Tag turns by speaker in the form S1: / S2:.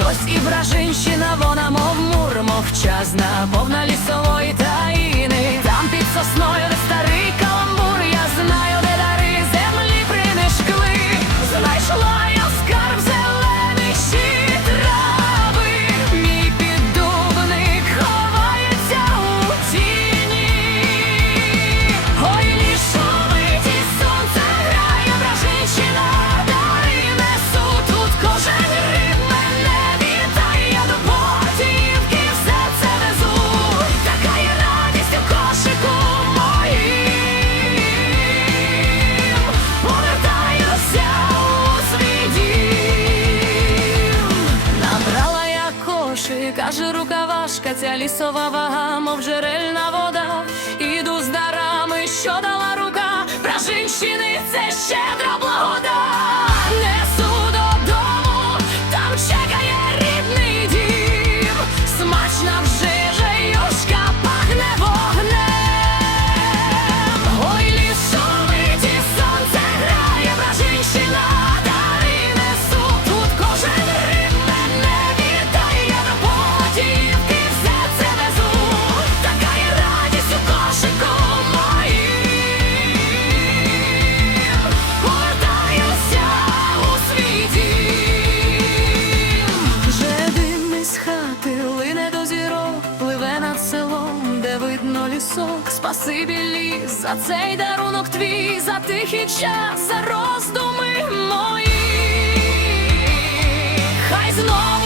S1: щось і вражинщина, вона мов мур мовчазна, повна лісової таїни, там під сосною. лісова вага, мов джерельна вода, іду з дарами, що дала рука, Вражинщини це щедро. спасибі ліс за цей дарунок твій, за тихий час, за роздуми мої. Хай знов.